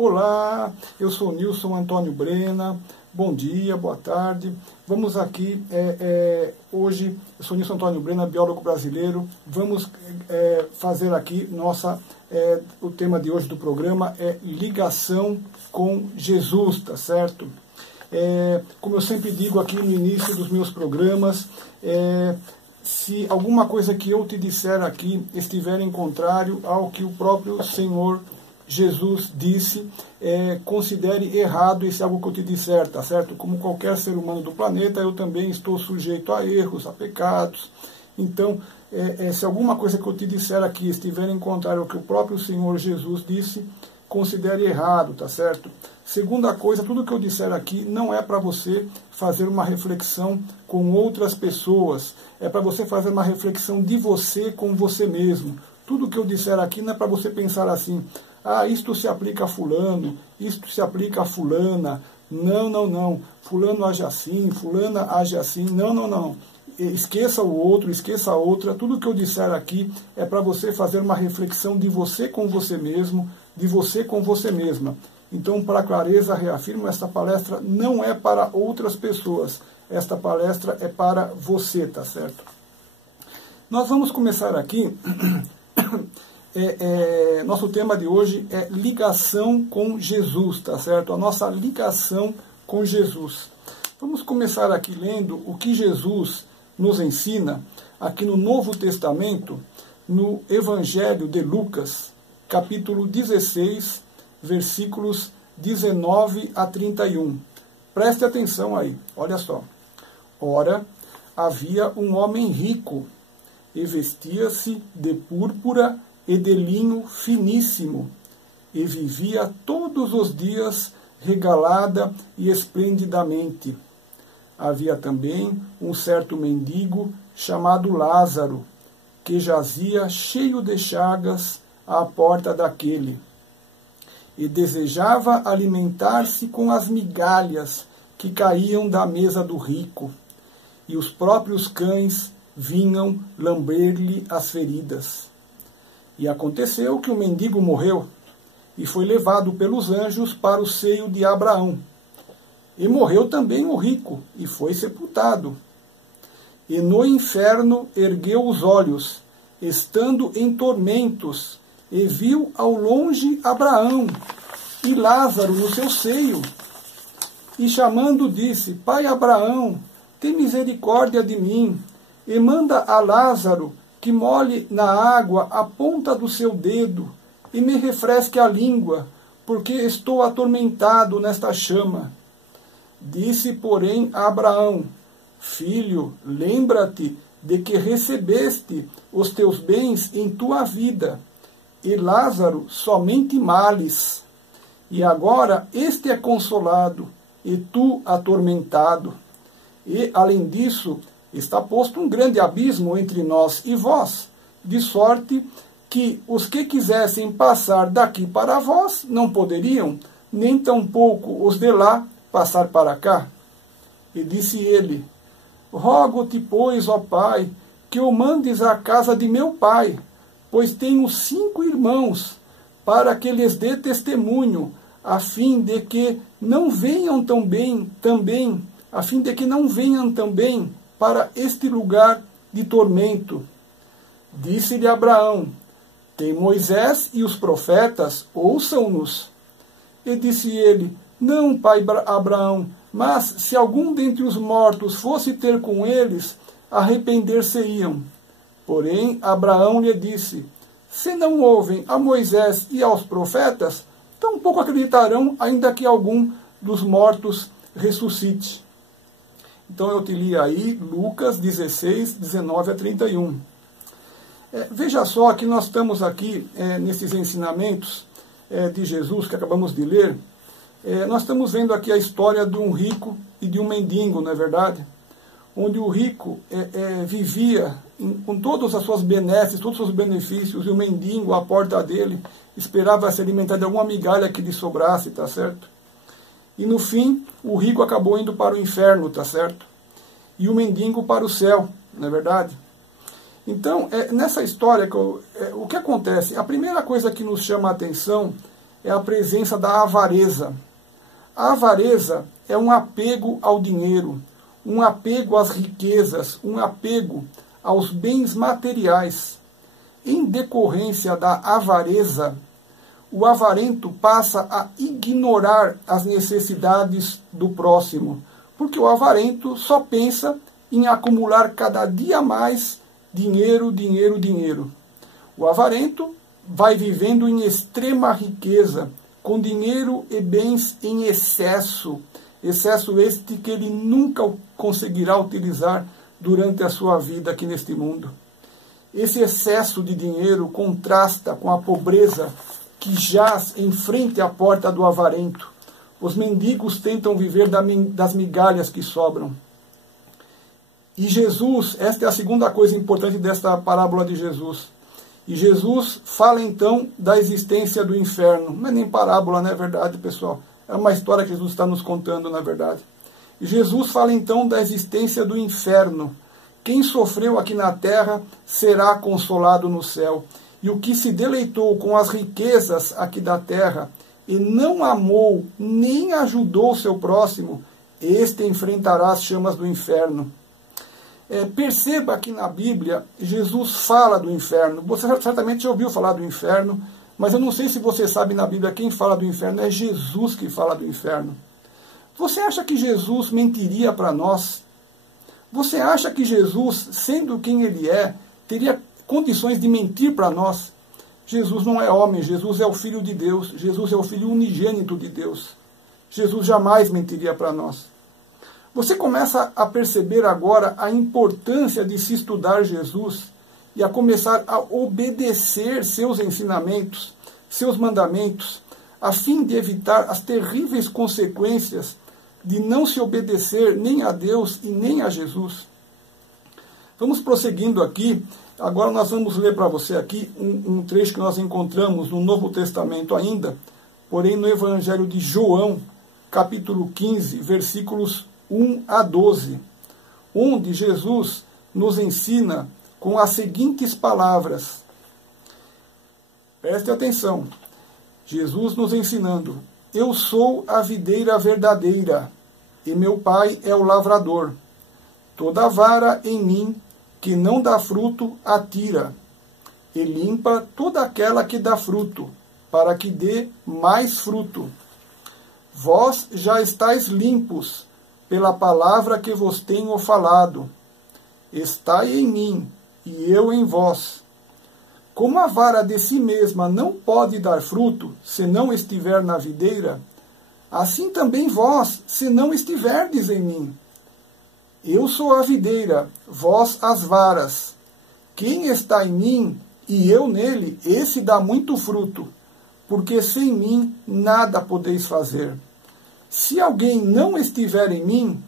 Olá, eu sou Nilson Antônio Brena, bom dia, boa tarde. Vamos aqui, hoje, eu sou Nilson Antônio Brena, biólogo brasileiro, vamos fazer aqui o tema de hoje do programa é ligação com Jesus, tá certo? Como eu sempre digo aqui no início dos meus programas, se alguma coisa que eu te disser aqui estiver em contrário ao que o próprio Senhor Jesus disse, considere errado esse algo que eu te disser, tá certo? Como qualquer ser humano do planeta, eu também estou sujeito a erros, a pecados. Então, se alguma coisa que eu te disser aqui estiver em contrário ao que o próprio Senhor Jesus disse, considere errado, tá certo? Segunda coisa, tudo que eu disser aqui não é para você fazer uma reflexão com outras pessoas, é para você fazer uma reflexão de você com você mesmo. Tudo que eu disser aqui não é para você pensar assim, isto se aplica a fulano, isto se aplica a fulana. Não, não, não. Fulano age assim, fulana age assim. Não, não, não. Esqueça o outro, esqueça a outra. Tudo que eu disser aqui é para você fazer uma reflexão de você com você mesmo, de você com você mesma. Então, para clareza, reafirmo, esta palestra não é para outras pessoas. Esta palestra é para você, tá certo? Nós vamos começar aqui... nosso tema de hoje é ligação com Jesus, tá certo? A nossa ligação com Jesus. Vamos começar aqui lendo o que Jesus nos ensina aqui no Novo Testamento, no Evangelho de Lucas, capítulo 16, versículos 19 a 31. Preste atenção aí, olha só. Ora, havia um homem rico, e vestia-se de púrpura e de linho finíssimo, e vivia todos os dias regalada e esplendidamente. Havia também um certo mendigo chamado Lázaro, que jazia cheio de chagas à porta daquele, e desejava alimentar-se com as migalhas que caíam da mesa do rico, e os próprios cães vinham lamber-lhe as feridas. E aconteceu que o mendigo morreu, e foi levado pelos anjos para o seio de Abraão. E morreu também o rico, e foi sepultado. E no inferno ergueu os olhos, estando em tormentos, e viu ao longe Abraão e Lázaro no seu seio. E chamando disse, Pai Abraão, tem misericórdia de mim, e manda a Lázaro que molhe na água a ponta do seu dedo e me refresque a língua, porque estou atormentado nesta chama. Disse, porém, a Abraão, Filho, lembra-te de que recebeste os teus bens em tua vida, e Lázaro somente males. E agora este é consolado, e tu atormentado. E, além disso, está posto um grande abismo entre nós e vós, de sorte que os que quisessem passar daqui para vós não poderiam, nem tampouco os de lá passar para cá. E disse ele, rogo-te, pois, ó Pai, que o mandes à casa de meu pai, pois tenho 5 irmãos, para que lhes dê testemunho, a fim de que não venham também para este lugar de tormento. Disse-lhe Abraão, tem Moisés e os profetas, ouçam-nos. E disse ele, não, pai Abraão, mas se algum dentre os mortos fosse ter com eles, arrepender-se-iam. Porém, Abraão lhe disse, se não ouvem a Moisés e aos profetas, tampouco acreditarão, ainda que algum dos mortos ressuscite. Então eu te li aí Lucas 16, 19 a 31. Veja só que nós estamos aqui, nesses ensinamentos de Jesus que acabamos de ler, nós estamos vendo aqui a história de um rico e de um mendigo, não é verdade? Onde o rico vivia com todas as suas benesses, todos os seus benefícios, e o mendigo, à porta dele, esperava se alimentar de alguma migalha que lhe sobrasse, tá certo? E no fim, o rico acabou indo para o inferno, tá certo? E o mendigo para o céu, não é verdade? Então, nessa história, o que acontece? A primeira coisa que nos chama a atenção é a presença da avareza. A avareza é um apego ao dinheiro, um apego às riquezas, um apego aos bens materiais. Em decorrência da avareza, o avarento passa a ignorar as necessidades do próximo, porque o avarento só pensa em acumular cada dia mais dinheiro, dinheiro, dinheiro. O avarento vai vivendo em extrema riqueza, com dinheiro e bens em excesso, excesso este que ele nunca conseguirá utilizar durante a sua vida aqui neste mundo. Esse excesso de dinheiro contrasta com a pobreza que jaz em frente à porta do avarento. Os mendigos tentam viver das migalhas que sobram. E Jesus, esta é a segunda coisa importante desta parábola de Jesus. E Jesus fala então da existência do inferno. Não é nem parábola, não é verdade, pessoal? É uma história que Jesus está nos contando, na verdade. E Jesus fala então da existência do inferno. Quem sofreu aqui na terra será consolado no céu. E o que se deleitou com as riquezas aqui da terra e não amou nem ajudou seu próximo, este enfrentará as chamas do inferno. Perceba que na Bíblia Jesus fala do inferno. Você certamente já ouviu falar do inferno, mas eu não sei se você sabe na Bíblia quem fala do inferno. É Jesus que fala do inferno. Você acha que Jesus mentiria para nós? Você acha que Jesus, sendo quem ele é, teria condições de mentir para nós? Jesus não é homem, Jesus é o Filho de Deus, Jesus é o Filho unigênito de Deus. Jesus jamais mentiria para nós. Você começa a perceber agora a importância de se estudar Jesus e a começar a obedecer seus ensinamentos, seus mandamentos, a fim de evitar as terríveis consequências de não se obedecer nem a Deus e nem a Jesus. Vamos prosseguindo aqui. Agora nós vamos ler para você aqui um trecho que nós encontramos no Novo Testamento ainda, porém no Evangelho de João, capítulo 15, versículos 1 a 12, onde Jesus nos ensina com as seguintes palavras. Preste atenção. Jesus nos ensinando: eu sou a videira verdadeira, e meu Pai é o lavrador. Toda vara em mim que não dá fruto, atira, e limpa toda aquela que dá fruto, para que dê mais fruto. Vós já estáis limpos pela palavra que vos tenho falado. Estai em mim, e eu em vós. Como a vara de si mesma não pode dar fruto, se não estiver na videira, assim também vós, se não estiverdes em mim. Eu sou a videira, vós as varas. Quem está em mim, e eu nele, esse dá muito fruto, porque sem mim nada podeis fazer. Se alguém não estiver em mim,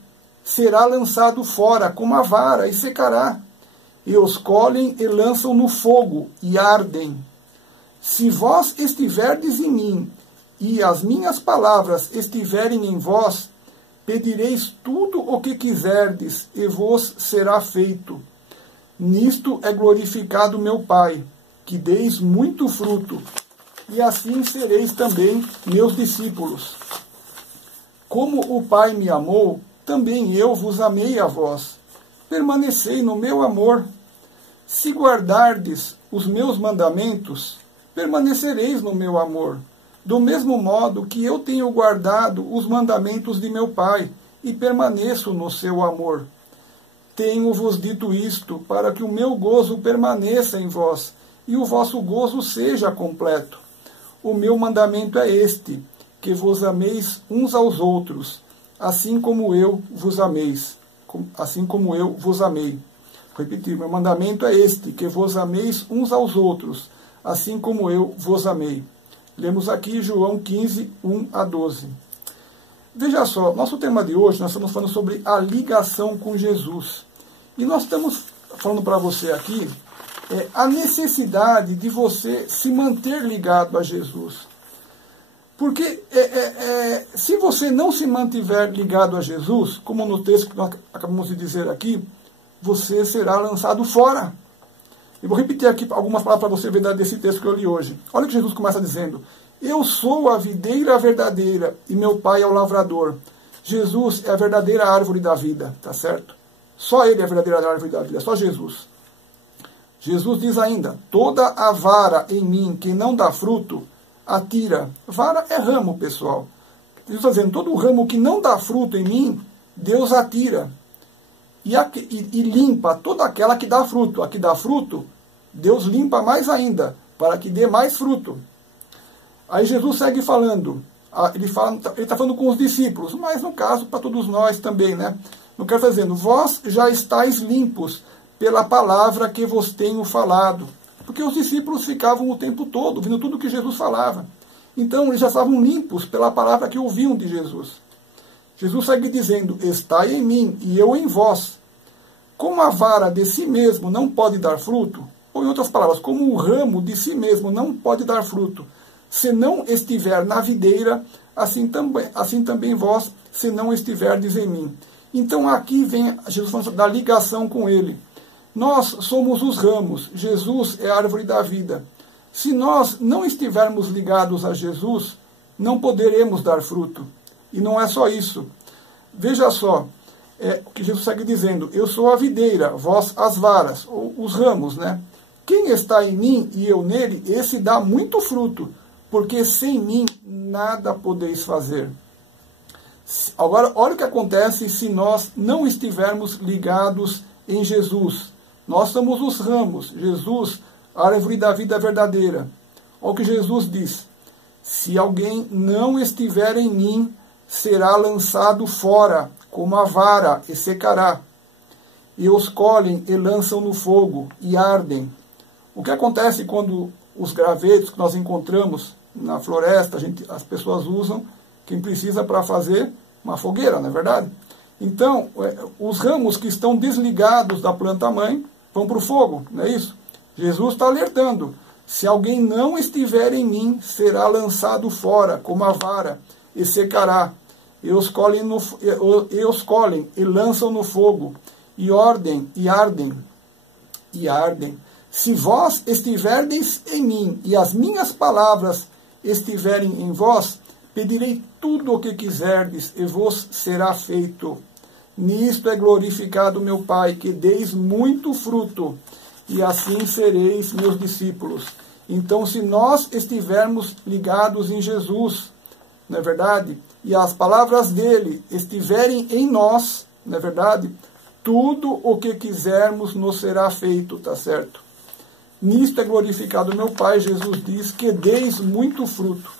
será lançado fora como a vara e secará. E os colhem e lançam no fogo e ardem. Se vós estiverdes em mim, e as minhas palavras estiverem em vós, pedireis tudo o que quiserdes, e vos será feito. Nisto é glorificado meu Pai, que deis muito fruto, e assim sereis também meus discípulos. Como o Pai me amou, também eu vos amei a vós. Permanecei no meu amor. Se guardardes os meus mandamentos, permanecereis no meu amor, do mesmo modo que eu tenho guardado os mandamentos de meu Pai, e permaneço no seu amor. Tenho-vos dito isto, para que o meu gozo permaneça em vós, e o vosso gozo seja completo. O meu mandamento é este, que vos ameis uns aos outros, assim como eu vos ameis. Assim como eu vos amei. Vou repetir, meu mandamento é este, que vos ameis uns aos outros, assim como eu vos amei. Lemos aqui João 15, 1 a 12. Veja só, nosso tema de hoje, nós estamos falando sobre a ligação com Jesus. E nós estamos falando para você aqui a necessidade de você se manter ligado a Jesus. Porque se você não se mantiver ligado a Jesus, como no texto que nós acabamos de dizer aqui, você será lançado fora. Eu vou repetir aqui algumas palavras para você ver desse texto que eu li hoje. Olha o que Jesus começa dizendo: Eu sou a videira verdadeira e meu pai é o lavrador. Jesus é a verdadeira árvore da vida, tá certo? Só ele é a verdadeira árvore da vida, só Jesus. Jesus diz ainda, toda a vara em mim que não dá fruto, atira. Vara é ramo, pessoal. Ele está dizendo, todo ramo que não dá fruto em mim, Deus atira. E limpa toda aquela que dá fruto. A que dá fruto, Deus limpa mais ainda, para que dê mais fruto. Aí Jesus segue falando, ele está falando com os discípulos, mas no caso para todos nós também, né? Não quero estar dizendo, vós já estáis limpos pela palavra que vos tenho falado. Porque os discípulos ficavam o tempo todo ouvindo tudo que Jesus falava. Então eles já estavam limpos pela palavra que ouviam de Jesus. Jesus segue dizendo, estai em mim e eu em vós. Como a vara de si mesmo não pode dar fruto, ou em outras palavras, como o ramo de si mesmo não pode dar fruto, se não estiver na videira, assim também vós, se não estiverdes em mim. Então aqui vem Jesus falando da ligação com ele. Nós somos os ramos, Jesus é a árvore da vida. Se nós não estivermos ligados a Jesus, não poderemos dar fruto. E não é só isso. Veja só, o que Jesus segue dizendo, eu sou a videira, vós as varas, ou os ramos, né? Quem está em mim e eu nele, esse dá muito fruto, porque sem mim nada podeis fazer. Agora, olha o que acontece se nós não estivermos ligados em Jesus. Nós somos os ramos, Jesus, a árvore da vida verdadeira. Olha o que Jesus diz. Se alguém não estiver em mim, será lançado fora, como a vara, e secará. E os colhem e lançam no fogo, e ardem. O que acontece quando os gravetos que nós encontramos na floresta, as pessoas usam, quem precisa para fazer uma fogueira, não é verdade? Então, os ramos que estão desligados da planta-mãe vão para o fogo, não é isso? Jesus está alertando, se alguém não estiver em mim, será lançado fora, como a vara, e secará. E os colhem e lançam no fogo, e ardem. Se vós estiverdes em mim, e as minhas palavras estiverem em vós, pedirei tudo o que quiserdes, e vos será feito. Nisto é glorificado meu Pai, que deis muito fruto, e assim sereis meus discípulos. Então, se nós estivermos ligados em Jesus, não é verdade? E as palavras dele estiverem em nós, não é verdade? Tudo o que quisermos nos será feito, tá certo? Nisto é glorificado meu Pai, Jesus diz, que deis muito fruto,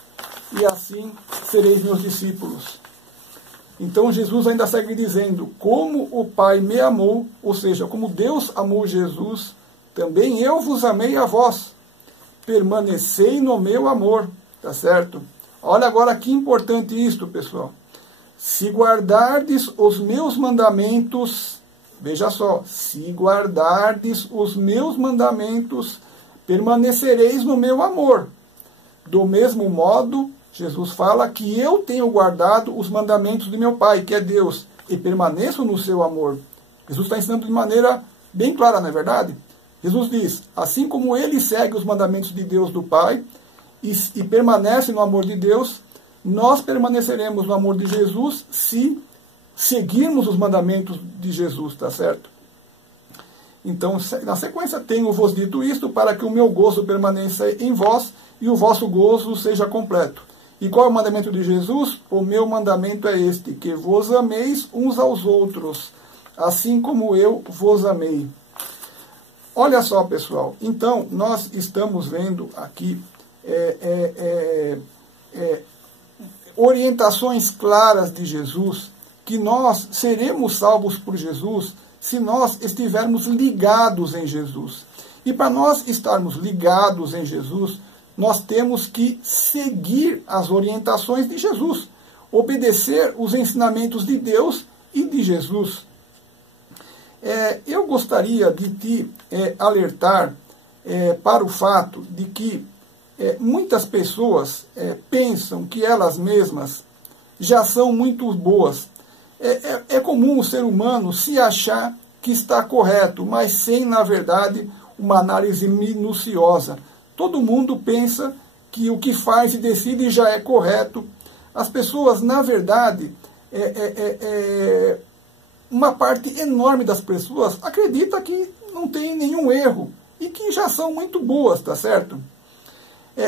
e assim sereis meus discípulos. Então Jesus ainda segue dizendo, como o Pai me amou, ou seja, como Deus amou Jesus, também eu vos amei a vós. Permanecei no meu amor, tá certo? Olha agora que importante isto, pessoal. Se guardardes os meus mandamentos, veja só, se guardardes os meus mandamentos, permanecereis no meu amor. Do mesmo modo, Jesus fala que eu tenho guardado os mandamentos de meu Pai, que é Deus, e permaneço no seu amor. Jesus está ensinando de maneira bem clara, não é verdade? Jesus diz, assim como ele segue os mandamentos de Deus do Pai, e permanece no amor de Deus, nós permaneceremos no amor de Jesus se seguirmos os mandamentos de Jesus, tá certo? Então, na sequência, tenho-vos dito isto para que o meu gozo permaneça em vós e o vosso gozo seja completo. E qual é o mandamento de Jesus? O meu mandamento é este, que vos ameis uns aos outros, assim como eu vos amei. Olha só, pessoal, então nós estamos vendo aqui orientações claras de Jesus, que nós seremos salvos por Jesus se nós estivermos ligados em Jesus. E para nós estarmos ligados em Jesus, nós temos que seguir as orientações de Jesus, obedecer os ensinamentos de Deus e de Jesus. Eu gostaria de te alertar para o fato de que muitas pessoas pensam que elas mesmas já são muito boas. É comum o ser humano se achar que está correto, mas sem, na verdade, uma análise minuciosa. Todo mundo pensa que o que faz e decide já é correto. As pessoas, na verdade, uma parte enorme das pessoas acredita que não tem nenhum erro e que já são muito boas, tá certo?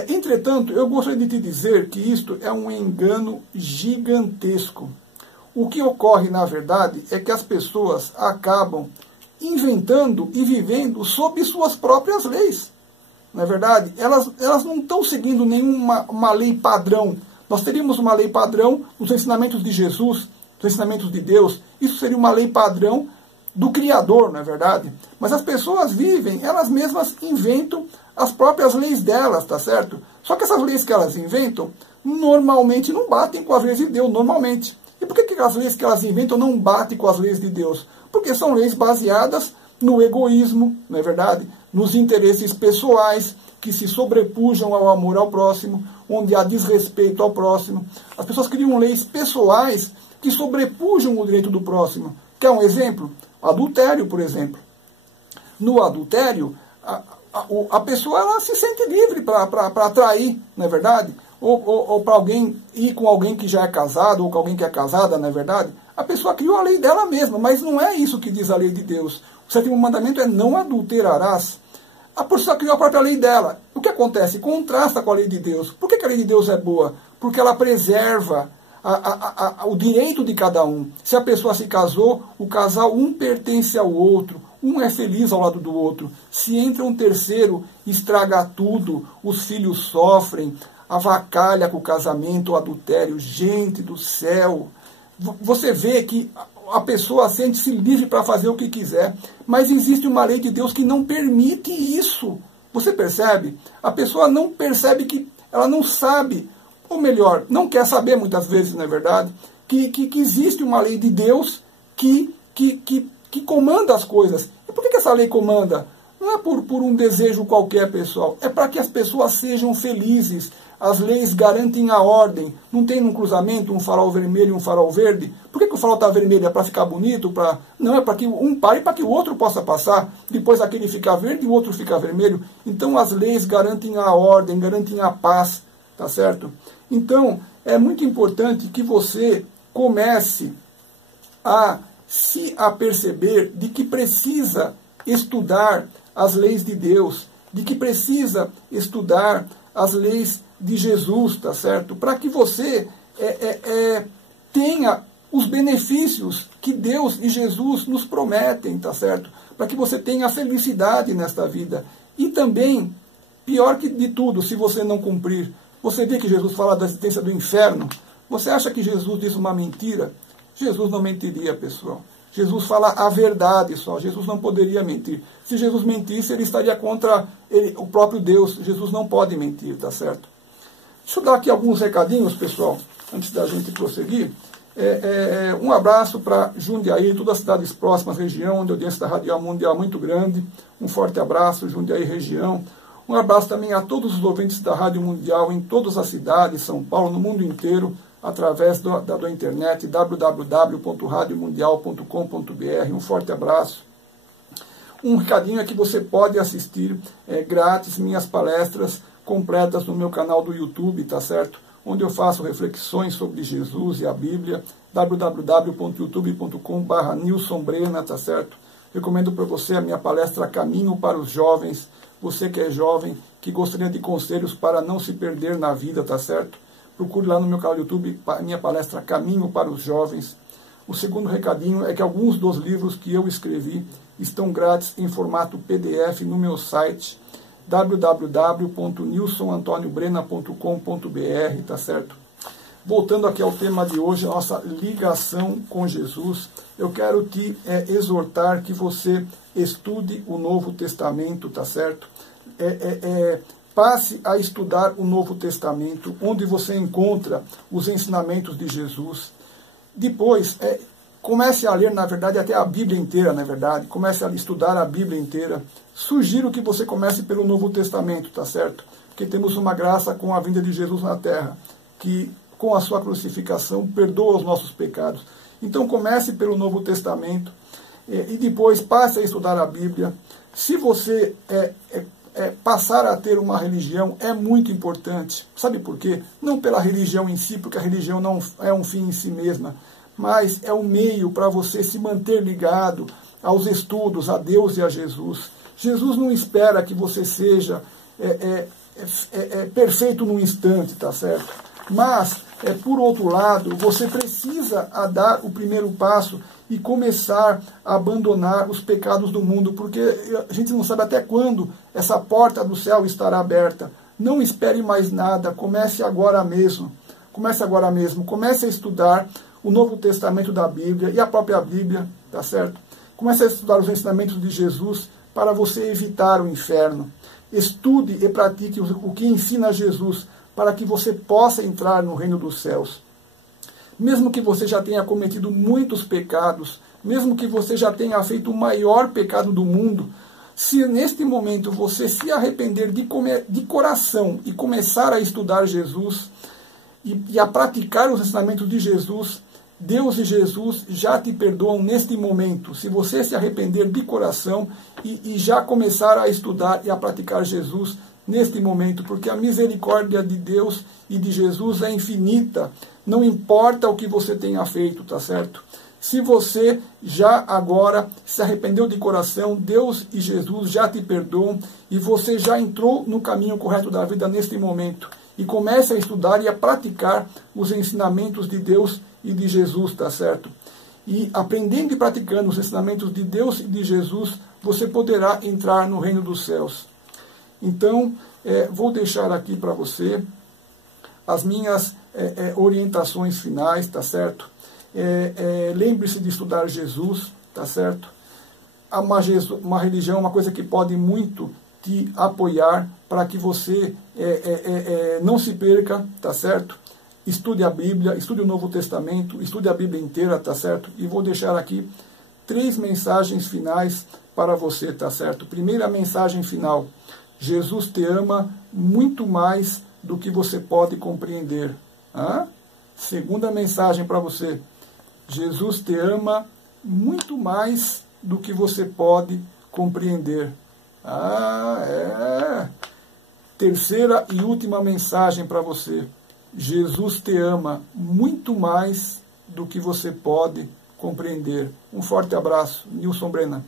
Entretanto, eu gostaria de te dizer que isto é um engano gigantesco. O que ocorre, na verdade, é que as pessoas acabam inventando e vivendo sob suas próprias leis. Não é verdade? Elas não estão seguindo nenhuma lei padrão. Nós teríamos uma lei padrão nos ensinamentos de Jesus, nos ensinamentos de Deus. Isso seria uma lei padrão do Criador, não é verdade? Mas as pessoas vivem, elas mesmas inventam as próprias leis delas, tá certo? Só que essas leis que elas inventam, normalmente não batem com as leis de Deus, normalmente. E por que as leis que elas inventam não batem com as leis de Deus? Porque são leis baseadas no egoísmo, não é verdade? Nos interesses pessoais que se sobrepujam ao amor ao próximo, onde há desrespeito ao próximo. As pessoas criam leis pessoais que sobrepujam o direito do próximo. Quer um exemplo? Adultério, por exemplo. No adultério, a pessoa ela se sente livre para atrair, não é verdade? Ou para alguém ir com alguém que já é casado, ou com alguém que é casada, não é verdade? A pessoa criou a lei dela mesma, mas não é isso que diz a lei de Deus. O sétimo mandamento é não adulterarás. A pessoa criou a própria lei dela. O que acontece? Contrasta com a lei de Deus. Por que a lei de Deus é boa? Porque ela preserva o direito de cada um. Se a pessoa se casou, o casal um pertence ao outro. Um é feliz ao lado do outro. Se entra um terceiro, estraga tudo. Os filhos sofrem. Avacalha com o casamento, o adultério. Gente do céu! Você vê que a pessoa sente-se livre para fazer o que quiser, mas existe uma lei de Deus que não permite isso. Você percebe? A pessoa não percebe que ela não sabe, ou melhor, não quer saber muitas vezes, não é verdade, que existe uma lei de Deus que comanda as coisas. E por que essa lei comanda? Não é por um desejo qualquer, pessoal. É para que as pessoas sejam felizes. As leis garantem a ordem. Não tem um cruzamento, um farol vermelho e um farol verde. Por que o farol está vermelho? É para ficar bonito? Não, é para que um pare para que o outro possa passar. Depois aquele fica verde e o outro fica vermelho. Então as leis garantem a ordem, garantem a paz. Tá certo? Então é muito importante que você comece a perceber de que precisa estudar as leis de Deus, de que precisa estudar as leis de Jesus, tá certo? Para que você tenha os benefícios que Deus e Jesus nos prometem, tá certo? Para que você tenha felicidade nesta vida. E também, pior que de tudo, se você não cumprir, você vê que Jesus fala da existência do inferno. Você acha que Jesus diz uma mentira? Jesus não mentiria, pessoal. Jesus fala a verdade só. Jesus não poderia mentir. Se Jesus mentisse, ele estaria contra o próprio Deus. Jesus não pode mentir, tá certo? Deixa eu dar aqui alguns recadinhos, pessoal, antes da gente prosseguir. Um abraço para Jundiaí, todas as cidades próximas, região, onde a audiência da Rádio Mundial é muito grande. Um forte abraço, Jundiaí, região. Um abraço também a todos os ouvintes da Rádio Mundial em todas as cidades, São Paulo, no mundo inteiro, através da internet, www.radiomundial.com.br. Um forte abraço. Um recadinho é que você pode assistir grátis minhas palestras completas no meu canal do YouTube, tá certo? Onde eu faço reflexões sobre Jesus e a Bíblia, www.youtube.com/nilsonbrena, tá certo? Recomendo para você a minha palestra Caminho para os Jovens. Você que é jovem, que gostaria de conselhos para não se perder na vida, tá certo? Procure lá no meu canal do YouTube a minha palestra Caminho para os Jovens. O segundo recadinho é que alguns dos livros que eu escrevi estão grátis em formato PDF no meu site www.nilsonantoniobrena.com.br, tá certo? Voltando aqui ao tema de hoje, a nossa ligação com Jesus, eu quero te exortar que você estude o Novo Testamento, tá certo? Passe a estudar o Novo Testamento, onde você encontra os ensinamentos de Jesus. Depois, comece a ler, na verdade, até a Bíblia inteira, na verdade. Comece a estudar a Bíblia inteira. Sugiro que você comece pelo Novo Testamento, tá certo? Porque temos uma graça com a vinda de Jesus na Terra, que com a sua crucificação perdoa os nossos pecados. Então comece pelo Novo Testamento e depois passe a estudar a Bíblia. Se você passar a ter uma religião é muito importante. Sabe por quê? Não pela religião em si, porque a religião não é um fim em si mesma, mas é um meio para você se manter ligado aos estudos, a Deus e a Jesus. Jesus não espera que você seja perfeito num instante, tá certo? Mas, por outro lado, você precisa dar o primeiro passo e começar a abandonar os pecados do mundo, porque a gente não sabe até quando essa porta do céu estará aberta. Não espere mais nada, comece agora mesmo. Comece agora mesmo, comece a estudar o Novo Testamento da Bíblia e a própria Bíblia, tá certo? Comece a estudar os ensinamentos de Jesus para você evitar o inferno. Estude e pratique o que ensina Jesus para que você possa entrar no reino dos céus. Mesmo que você já tenha cometido muitos pecados, mesmo que você já tenha feito o maior pecado do mundo, se neste momento você se arrepender de coração e começar a estudar Jesus e a praticar os ensinamentos de Jesus, Deus e Jesus já te perdoam neste momento. Se você se arrepender de coração e já começar a estudar e a praticar Jesus neste momento, porque a misericórdia de Deus e de Jesus é infinita. Não importa o que você tenha feito, tá certo? Se você já agora se arrependeu de coração, Deus e Jesus já te perdoam e você já entrou no caminho correto da vida neste momento. E comece a estudar e a praticar os ensinamentos de Deus e de Jesus, tá certo? E aprendendo e praticando os ensinamentos de Deus e de Jesus, você poderá entrar no reino dos céus. Então, vou deixar aqui para você as minhas orientações finais, tá certo? Lembre-se de estudar Jesus, tá certo? Uma religião, uma coisa que pode muito te apoiar para que você não se perca, tá certo? Estude a Bíblia, estude o Novo Testamento, estude a Bíblia inteira, tá certo? E vou deixar aqui 3 mensagens finais para você, tá certo? Primeira mensagem final: Jesus te ama muito mais do que você pode compreender. Segunda mensagem para você: Jesus te ama muito mais do que você pode compreender. Terceira e última mensagem para você: Jesus te ama muito mais do que você pode compreender. Um forte abraço, Nilson Brennan.